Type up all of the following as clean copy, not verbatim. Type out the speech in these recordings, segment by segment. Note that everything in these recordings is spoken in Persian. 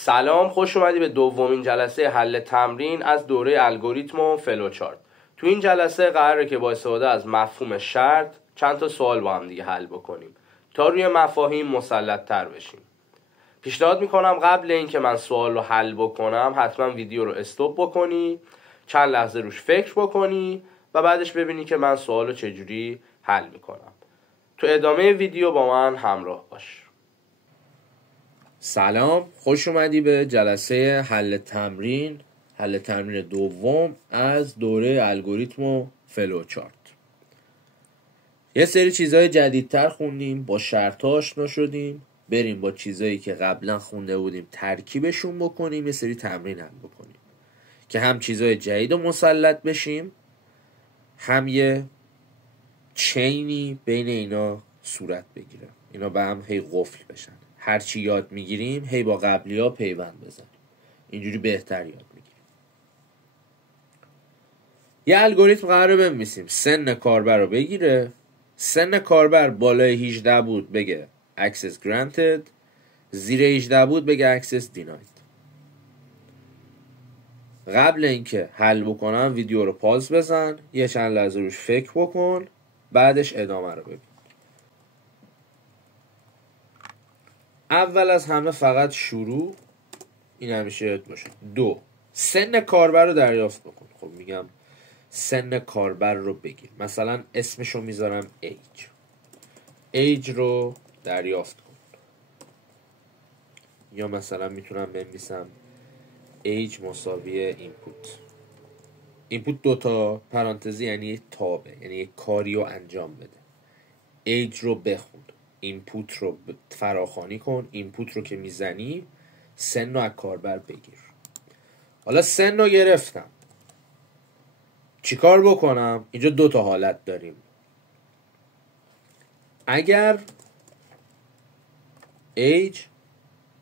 سلام، خوش اومدی به دومین جلسه حل تمرین از دوره الگوریتم و فلوچارت. تو این جلسه قراره که با استفاده از مفهوم شرط چند تا سوال با هم دیگه حل بکنیم تا روی مفاهیم مسلط تر بشیم. پیشنهاد میکنم قبل اینکه من سوال رو حل بکنم حتما ویدیو رو استاپ بکنی، چند لحظه روش فکر بکنی و بعدش ببینی که من سوال رو چجوری حل میکنم. تو ادامه ویدیو با من همراه باش. سلام، خوش اومدی به جلسه حل تمرین دوم از دوره الگوریتم و فلوچارت. یه سری چیزهای جدیدتر خوندیم، با شرط آشنا شدیم. بریم با چیزایی که قبلا خونده بودیم ترکیبشون بکنیم، یه سری تمرین هم بکنیم که هم چیزهای جدید رو مسلط بشیم، هم یه چینی بین اینا صورت بگیره، اینا به هم هی قفل بشن. هرچی یاد میگیریم هی با قبلی ها پیوند بزنیم، اینجوری بهتر یاد میگیریم. یه الگوریتم قراره بنویسیم سن کاربر رو بگیره. سن کاربر بالای 18 بود بگه access granted، زیر 18 بود بگه access denied. قبل اینکه حل بکنم ویدیو رو پاز بزن، یه چند لحظه روش فکر بکن، بعدش ادامه رو ببین. اول از همه فقط شروع، این همیشه یاد باشه. 2. سن کاربر رو دریافت بکن. خب میگم سن کاربر رو بگیر، مثلا اسمشو میذارم ایج رو دریافت کن، یا مثلا میتونم بنویسم ایج مساوی اینپوت 2 تا پرانتزی یعنی تابه، یعنی یک کاری رو انجام بده. ایج رو بخون، اینپوت رو فراخوانی کن، اینپوت رو که میزنی سن رو از کاربر بگیر. حالا سن رو گرفتم، چیکار بکنم؟ اینجا 2 تا حالت داریم. اگر ایج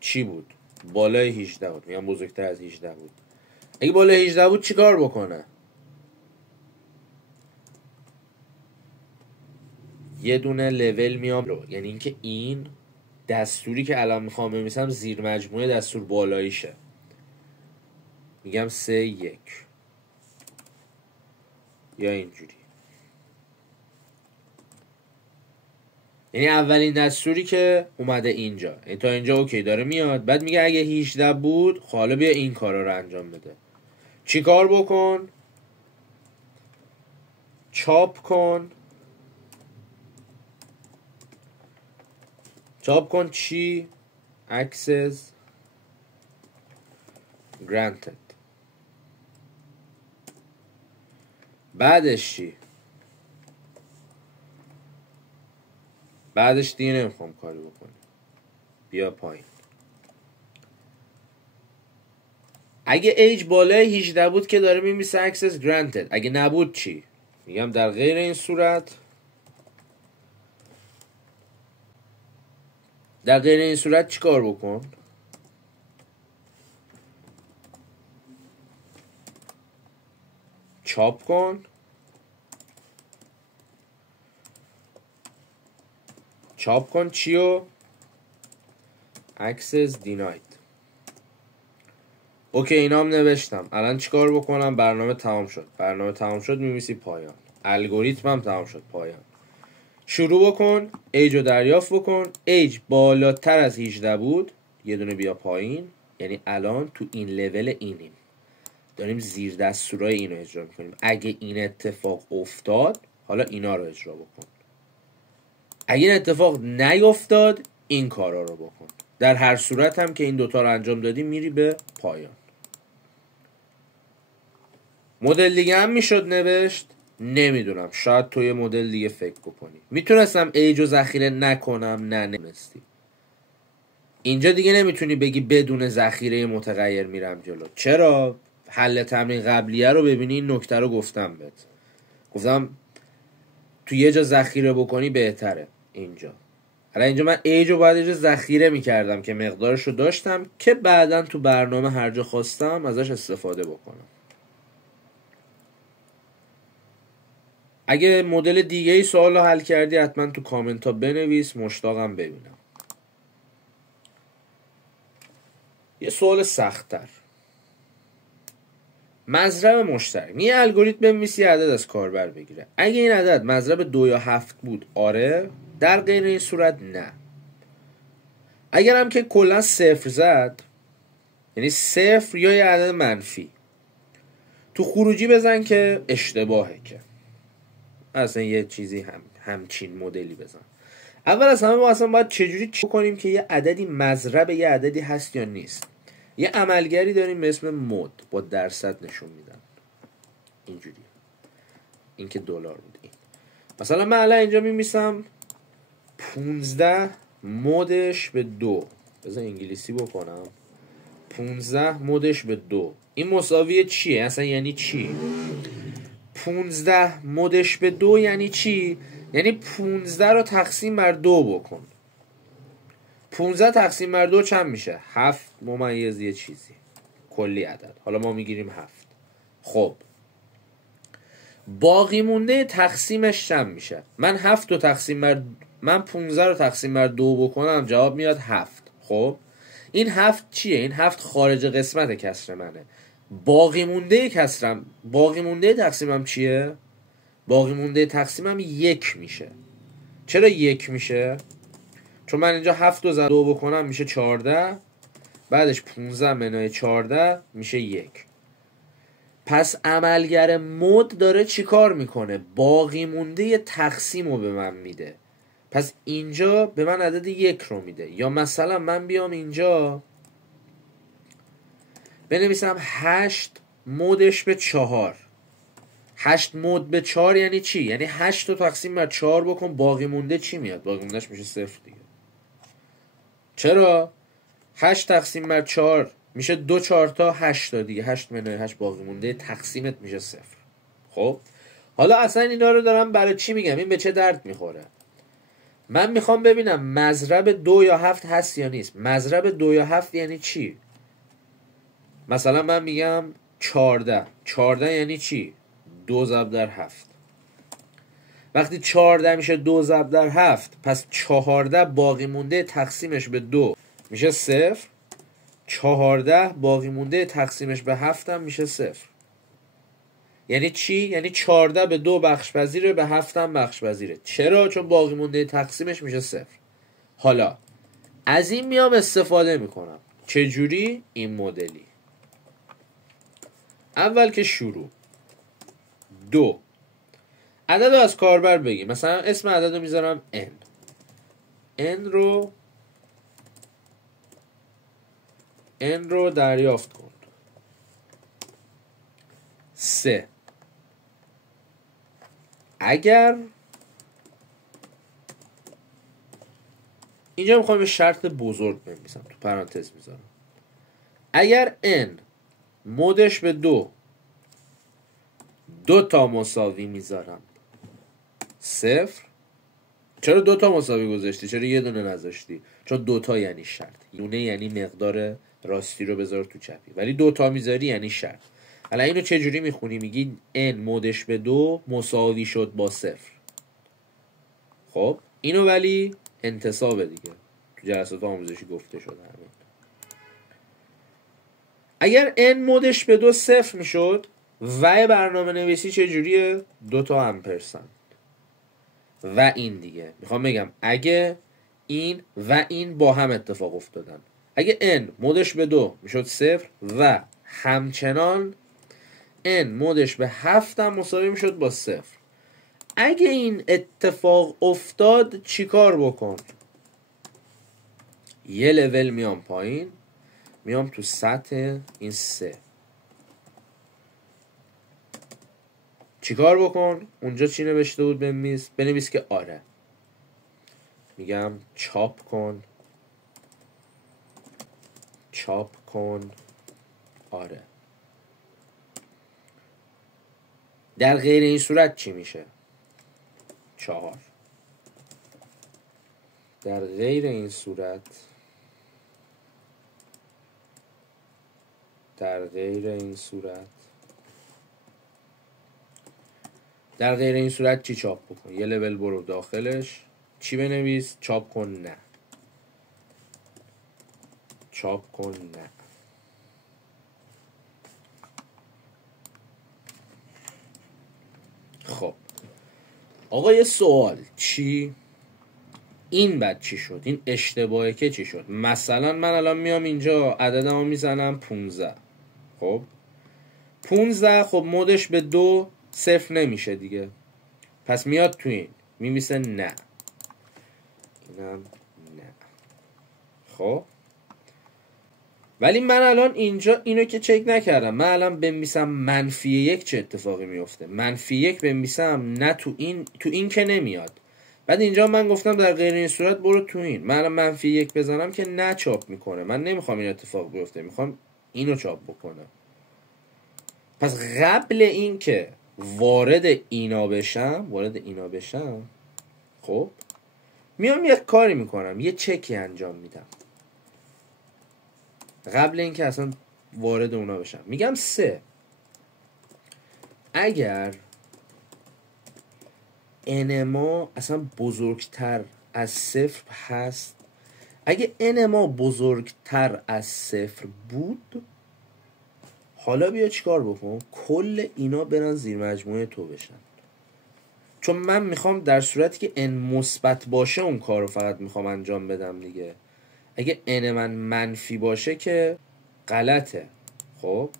چی بود؟ بالای 18 بود، میگم بزرگتر از 18 بود. اگه بالای 18 بود چیکار بکنه؟ یه دونه لول میام، یعنی اینکه این دستوری که الان میخوام بنویسم زیر مجموعه دستور بالاییشه. میگم 3-1 یا اینجوری، یعنی اولین دستوری که اومده اینجا، یعنی تا اینجا اوکی داره میاد. بعد میگه اگه 18 بود حالا بیا این کارا رو انجام بده. چی کار بکن؟ چاپ کن چی؟ access granted. بعدش چی؟ بعدش دیگه نمیخوام کاری بکنی، بیا پایین. اگه ایج بالای 18 بود که داره میمیسه access granted. اگه نبود چی؟ میگم در غیر این صورت چی کار بکن؟ چاپ کن چیو؟ access denied. اوکی، اینا هم نوشتم. الان چیکار بکنم؟ برنامه تمام شد میمیسی پایان. الگوریتم هم تمام شد پایان. شروع بکن، ایج رو دریافت بکن. ایج بالاتر از 18 بود یه دونه بیا پایین، یعنی الان تو این لول اینیم، داریم زیر دستورای اینو اجرا میکنیم. اگه این اتفاق افتاد حالا اینا رو اجرا بکن. اگه این اتفاق نیفتاد این کارا رو بکن. در هر صورت هم که این دوتا رو انجام دادی میری به پایان. مدل دیگه هم میشد نوشت، نمیدونم، شاید توی مدل دیگه فکر بکنی. میتونستم ایج رو ذخیره نکنم، نه نمیستی. اینجا دیگه نمیتونی بگی بدون ذخیره متغیر میرم جلو. چرا؟ حل تمرین قبلیه رو ببینی، این نکته رو گفتم تو یه جا ذخیره بکنی بهتره. اینجا من ایج رو باید یه جا ذخیره میکردم که مقدارش رو داشتم که بعداً تو برنامه هر جا خواستم ازش استفاده بکنم. اگه مدل دیگه ای سوال رو حل کردی حتما تو کامنت ها بنویس، مشتاقم ببینم. یه سوال سخت‌تر. مضرب مشترک. یه الگوریتم بنویسی عدد از کاربر بگیره. اگه این عدد مضرب 2 یا 7 بود آره، در غیر این صورت نه. اگر هم که کلا صفر زد، یعنی صفر یا یه عدد منفی، تو خروجی بزن که اشتباهه، که اصلا یه چیزی همچین مدلی بزن. اول از همه ما اصلا باید چجوری کنیم که یه عددی مضرب یه عددی هست یا نیست. یه عملگری داریم به اسم مود، با درصد نشون میدن اینجوری. این که دلار بود. این مثلا من الان اینجا میمیسم 15 مودش به 2. بذار انگلیسی بکنم. 15 مودش به 2. این مساوی چیه؟ اصلا یعنی چی؟ 15 مودش به 2 یعنی چی؟ یعنی 15 رو تقسیم بر 2 بکن. 15 تقسیم بر 2 چند میشه؟ 7 ممیز یه چیزی، کلی عدد. حالا ما میگیریم 7. خب باقی مونده تقسیمش چند میشه؟ من 7 رو تقسیم بر من 15 رو تقسیم بر 2 بکنم جواب میاد 7. خب این 7 چیه؟ این 7 خارج قسمت کسر منه. باقی مونده تقسیمم چیه؟ باقی مونده تقسیمم 1 میشه. چرا 1 میشه؟ چون من اینجا 7 رو زد 2 بکنم میشه 14، بعدش 15 منهای 14 میشه 1. پس عملگر مود داره چی کار میکنه؟ باقی مونده تقسیم رو به من میده. پس اینجا به من عدد 1 رو میده. یا مثلا من بیام اینجا بنویسم 8 مودش به 4. 8 مود به 4 یعنی چی؟ یعنی 8 رو تقسیم بر 4 بکن، باقی مونده چی میاد؟ باقی موندهش میشه 0 دیگه. چرا؟ 8 تقسیم بر 4 میشه 2 4 تا 8 تا دیگه. 8 منهای 8 باقی مونده تقسیمت میشه 0. خب حالا اصلا اینا رو دارم برای چی میگم؟ این به چه درد میخوره؟ من میخوام ببینم مضرب 2 یا 7 هست یا نیست. مضرب 2 یا 7 یعنی چی؟ مثلا من میگم 14. 14 یعنی چی؟ 2 ضرب در 7. وقتی 14 میشه 2 ضرب در 7، پس 14 باقی مونده تقسیمش به 2 میشه 0. 14 باقی مونده تقسیمش به 7 هم میشه 0. یعنی چی؟ یعنی 14 به 2 بخش پذیره، به 7 هم بخش پذیره. چرا؟ چون باقی مونده تقسیمش میشه 0. حالا از این میام استفاده میکنم. چجوری؟ این مدلی. اول که شروع 2 عدد رو از کاربر بگی. مثلا اسم عدد رو میذارم n. n رو دریافت کن. 3 اگر اینجا میخوام یه شرط بزرگ بنویسم، تو پرانتز میذارم. اگر n مودش به 2 تا مساوی میذارم 0. چرا 2 تا مساوی گذاشتی؟ چرا یه دونه نذاشتی؟ چون 2 تا یعنی شرط. دونه یعنی مقدار راستی رو بذار تو چپی، ولی 2 تا میذاری یعنی شرط. حالا اینو چه جوری میخونی؟ میگی n مودش به 2 مساوی شد با 0. خب اینو ولی انتصابه دیگه، تو جلسات آموزشی گفته شده همین. اگر n مودش به 2 0 میشد و برنامه نویسی چه جوریه؟ 2 تا امپرسند و این دیگه. میخوام بگم اگه این و این با هم اتفاق افتادن، اگه n مودش به 2 میشد 0 و همچنان n مودش به 7 هم مساوی میشد با 0. اگه این اتفاق افتاد چیکار بکن؟ یه لول میام پایین، میام تو سطح این 3. چیکار بکن؟ اونجا چی نوشته بود بنویس که آره. میگم چاپ کن آره. در غیر این صورت چی میشه؟ 4. در غیر این صورت در غیر این صورت چی چاپ بکن؟ یه لول برو داخلش، چی بنویس؟ چاپ کن نه. خب آقا یه سوال، چی؟ این بعد چی شد؟ این اشتباهه که چی شد؟ مثلا من الان میام اینجا عددمو میزنم 15. خب 15 خب مودش به 2 صفر نمیشه دیگه، پس میاد تو این میمیسه نه، اینم نه. خب ولی من الان اینجا اینو که چک نکردم، من الان بنویسم -1 چه اتفاقی میفته؟ -1 بنویسم نه تو این که نمیاد. بعد اینجا من گفتم در غیر این صورت برو تو این، من الان -1 بزنم که نه چاپ میکنه، من نمیخوام این اتفاق بیفته، میخوام اینو چاپ بکنم. پس قبل این که وارد اینا بشم خب میام یک کاری میکنم، یه چکی انجام میدم قبل اینکه اصلا وارد اونا بشم. میگم 3 اگر n ما اصلا بزرگتر از 0 هست، اگه n ما بزرگتر از 0 بود، حالا بیا چیکار بکن؟ کل اینا برن زیر مجموعه تو بشن، چون من میخوام در صورتی که n مثبت باشه اون کار رو فقط میخوام انجام بدم دیگه. اگه n من منفی باشه که غلطه. خب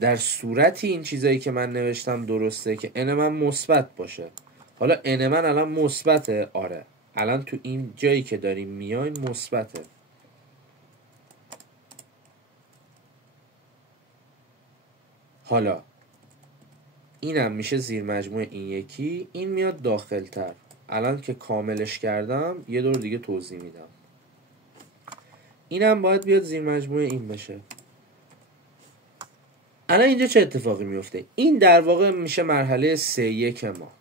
در صورتی این چیزایی که من نوشتم درسته که n من مثبت باشه. حالا n من الان مثبته، آره الان تو این جایی که داریم میایم مثبته. حالا اینم میشه زیر مجموعه این یکی، این میاد داخل تر. الان که کاملش کردم یه دور دیگه توضیح میدم. اینم باید بیاد زیر مجموعه این بشه. الان اینجا چه اتفاقی میفته؟ این در واقع میشه مرحله 3-1 ما.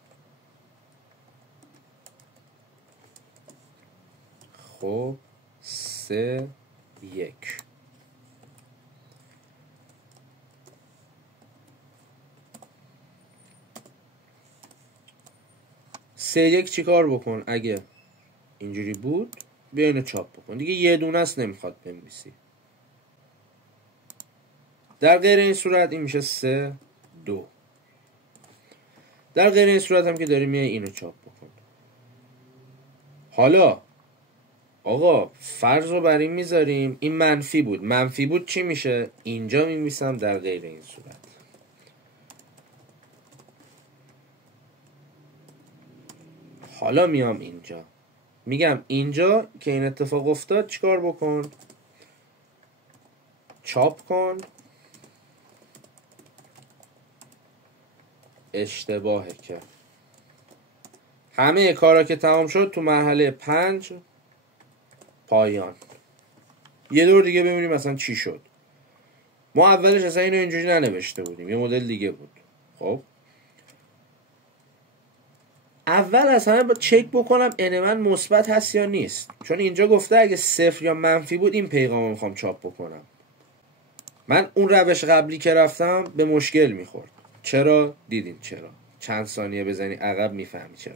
خب 3-1 3-1 چیکار بکن؟ اگه اینجوری بود بیا اینو چاپ بکن دیگه، یه دونه است نمیخواد بنویسی. در غیر این صورت این میشه 3-2. در غیر این صورت هم که داری میای اینو چاپ بکن. حالا آقا فرض رو بر این میذاریم این منفی بود چی میشه؟ اینجا میمیسم در غیر این صورت. حالا میام اینجا میگم اینجا که این اتفاق افتاد چیکار بکن؟ چاپ کن. اشتباهه که همه کارا که تمام شد تو مرحله 5 پایان. یه دور دیگه ببینیم مثلا چی شد. ما اولش اصلا اینو اینجوری ننوشته بودیم، یه مدل دیگه بود. خب اول از همه با چک بکنم n من مثبت هست یا نیست، چون اینجا گفته اگه 0 یا منفی بود این پیغامو میخوام چاپ بکنم. من اون روش قبلی که رفتم به مشکل میخورد. چرا؟ دیدین چرا؟ چند ثانیه بزنی عقب میفهمی چرا.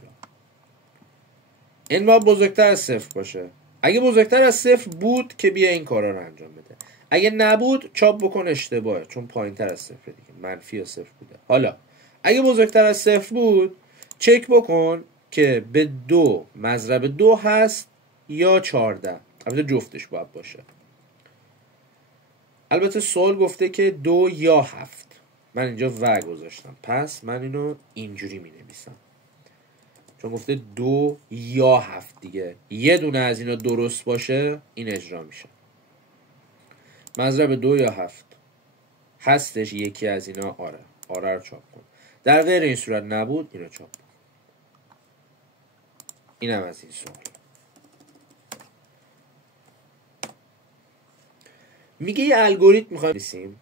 این باید بزرگتر از 0 باشه. اگه بزرگتر از 0 بود که بیا این کارا رو انجام بده. اگه نبود چاپ بکن اشتباهه، چون پایین تر از 0 دیگه، منفی یا 0 بوده. حالا اگه بزرگتر از 0 بود چک بکن که به 2 مضرب 2 هست یا 14. البته جفتش باید باشه. البته سوال گفته که 2 یا 7. من اینجا و گذاشتم، پس من اینو اینجوری می نویسم چون گفته 2 یا 7 دیگه. یه دونه از اینا درست باشه این اجرا میشه. مضرب 2 یا 7 هستش یکی از اینا، آره رو چاپ کن. در غیر این صورت نبود اینو چاپ کن. اینم از این سوال. میگه یه الگوریتم میخوایم بنویسیم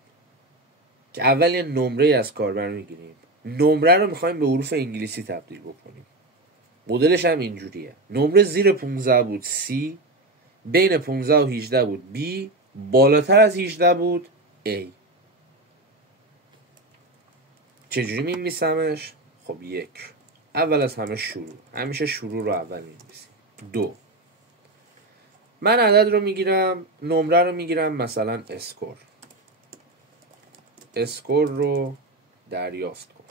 که اول یه نمره از کاربر میگیریم، نمره رو میخوایم به حروف انگلیسی تبدیل بکنیم. مدلش هم اینجوریه: نمره زیر 15 بود C، بین 15 و 18 بود B، بالاتر از 18 بود A. چجوری می‌نویسمش؟ خب 1. اول از همه همیشه شروع رو اول می‌نویسیم. 2. من عدد رو میگیرم، نمره رو میگیرم، مثلا اسکور رو دریافت کن.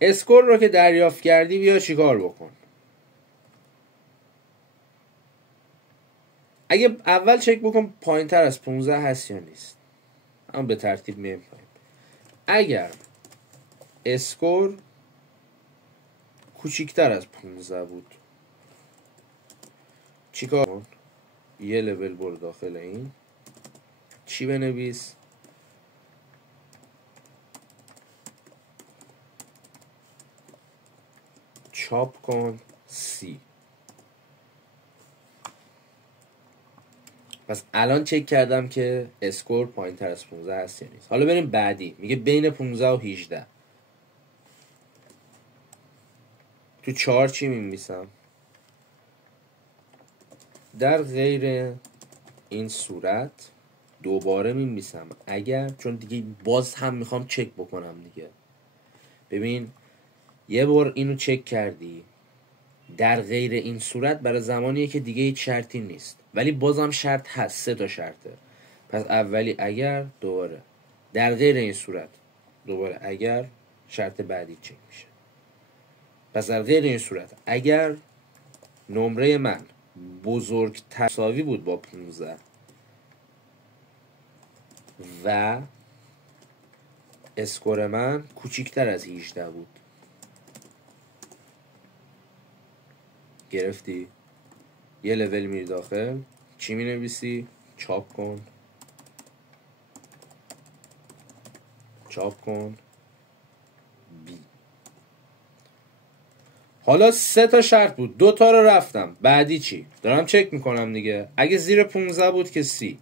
اسکور رو که دریافت کردی بیا چیکار بکن. اگه اول چک بکن پایین تر از 15 هست یا نیست. اما به ترتیب میم پایین. اگر اسکور کوچیکتر از 15 بود چیکار کن؟ یه لول برو داخل این چی بنویس؟ چاپ کن سی. پس الان چک کردم که اسکور پایین تر از 15 هست یا نیست. حالا بریم بعدی. میگه بین 15 و 18. تو 4 چی می‌نویسم؟ در غیر این صورت دوباره می‌نویسم اگر، چون دیگه باز هم میخوام چک بکنم دیگه. ببین یه بار اینو چک کردی، در غیر این صورت برای زمانیه که دیگه هیچ شرطی نیست، ولی بازم شرط هست، 3 تا شرطه. پس اولی اگر، دوباره در غیر این صورت، دوباره اگر، شرط بعدی چک میشه. پس در غیر این صورت اگر نمره من بزرگتر تساوی بود با 15 و اسکور من کوچیکتر از 18 بود، گرفتی؟ یه لول میری داخل چی می نویسی؟ چاپ کن، چاپ کن بی. حالا 3 تا شرط بود، 2 تا رو رفتم، بعدی چی؟ دارم چک میکنم دیگه. اگه زیر 15 بود که سی،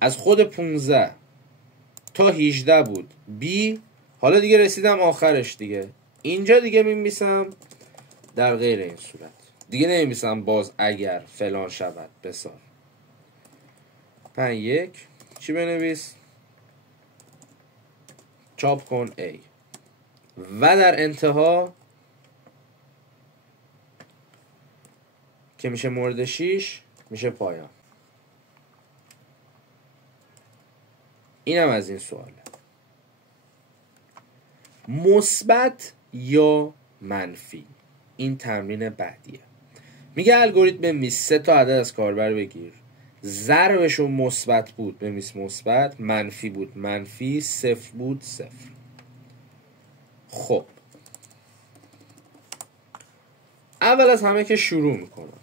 از خود 15 تا 18 بود بی. حالا دیگه رسیدم آخرش دیگه. اینجا دیگه میمیسم در غیر این صورت، دیگه نمیمیسم باز اگر فلان شود بسار. 5 چی بنویس؟ چاپ کن A. و در انتها که میشه مورد 6 میشه پایان. اینم از این سواله. مثبت یا منفی، این تمرین بعدیه. میگه الگوریتم بنویس 3 تا عدد از کاربر بگیر، ضربشون مثبت بود بنویس مثبت، منفی بود منفی، صفر بود صفر. خب اول از همه که شروع میکنم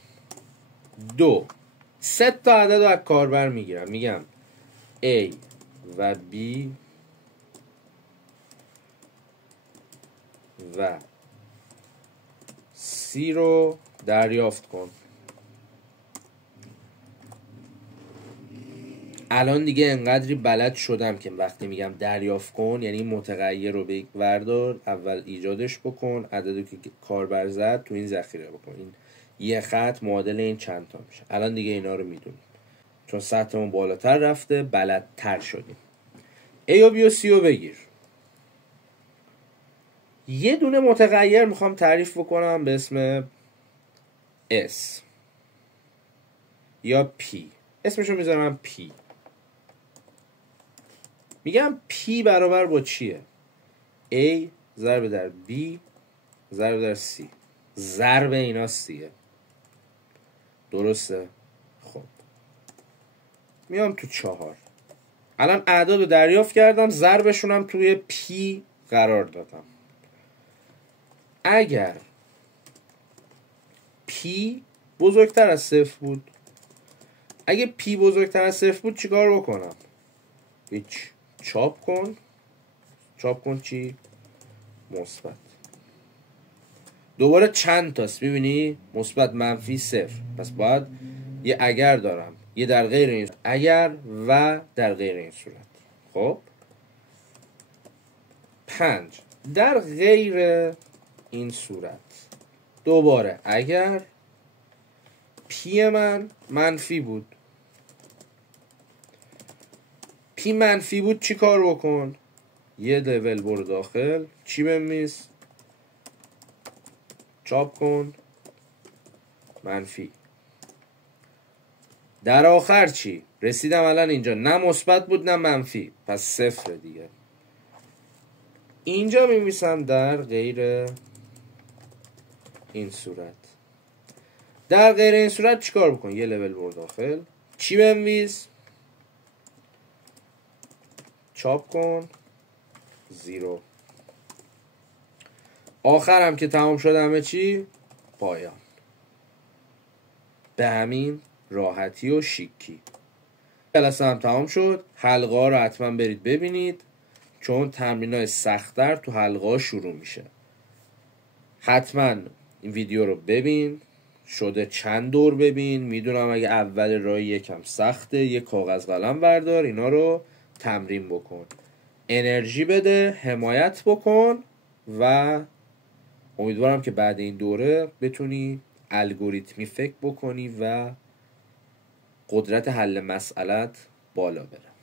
3 تا عدد رو از کاربر میگیرم، میگم A و B و C رو دریافت کن. الان دیگه انقدری بلد شدم که وقتی میگم دریافت کن یعنی متغیر رو بردار، اول ایجادش بکن، عددی که کاربر زد تو این ذخیره بکن. این یه خط معادل این چند تا میشه. الان دیگه اینا رو میدونیم چون سطحمون بالاتر رفته، بلدتر شدیم. A و B و C رو بگیر. یه دونه متغیر میخوام تعریف بکنم به اسم S یا P. اسمشو میذارم P. میگم P برابر با چیه؟ A ضرب در B ضرب در C. ضرب اینا Cه. درسته؟ خب میام تو 4. الان اعداد رو دریافت کردم، ضربشونم توی P قرار دادم. اگر P بزرگتر از 0 بود، اگه P بزرگتر از 0 بود چیکار بکنم؟ هیچ. چاپ کن. چاپ کن چی؟ مثبت. دوباره چند تاست میبینی؟ مثبت منفی 0. پس باید یه اگر دارم، یه در غیر این اگر و در غیر این صورت. خب 5 در غیر این صورت دوباره اگر پی من منفی بود، پی منفی بود چی کار بکن؟ یه لول برو داخل چی بنویس؟ چاپ کن منفی. در آخر چی؟ رسیدم الان اینجا نه مثبت بود نه منفی، پس 0 دیگه. اینجا می‌نویسم در غیر این صورت. در غیر این صورت چیکار بکن؟ یه لول برو داخل، چی بنویس؟ چاپ کن 0. آخرم که تمام شد همه چی پایان. به همین راحتی و شیکی. جلسه هم تمام شد. حلقه ها رو حتما برید ببینید چون تمرین های سخت‌تر تو حلقه ها شروع میشه. حتما این ویدیو رو ببین، شده چند دور ببین. میدونم اگه اول راه یکم سخته، یه کاغذ قلم بردار اینا رو تمرین بکن، انرژی بده، حمایت بکن و امیدوارم که بعد این دوره بتونی الگوریتمی فکر بکنی و قدرت حل مسئلت بالا بره.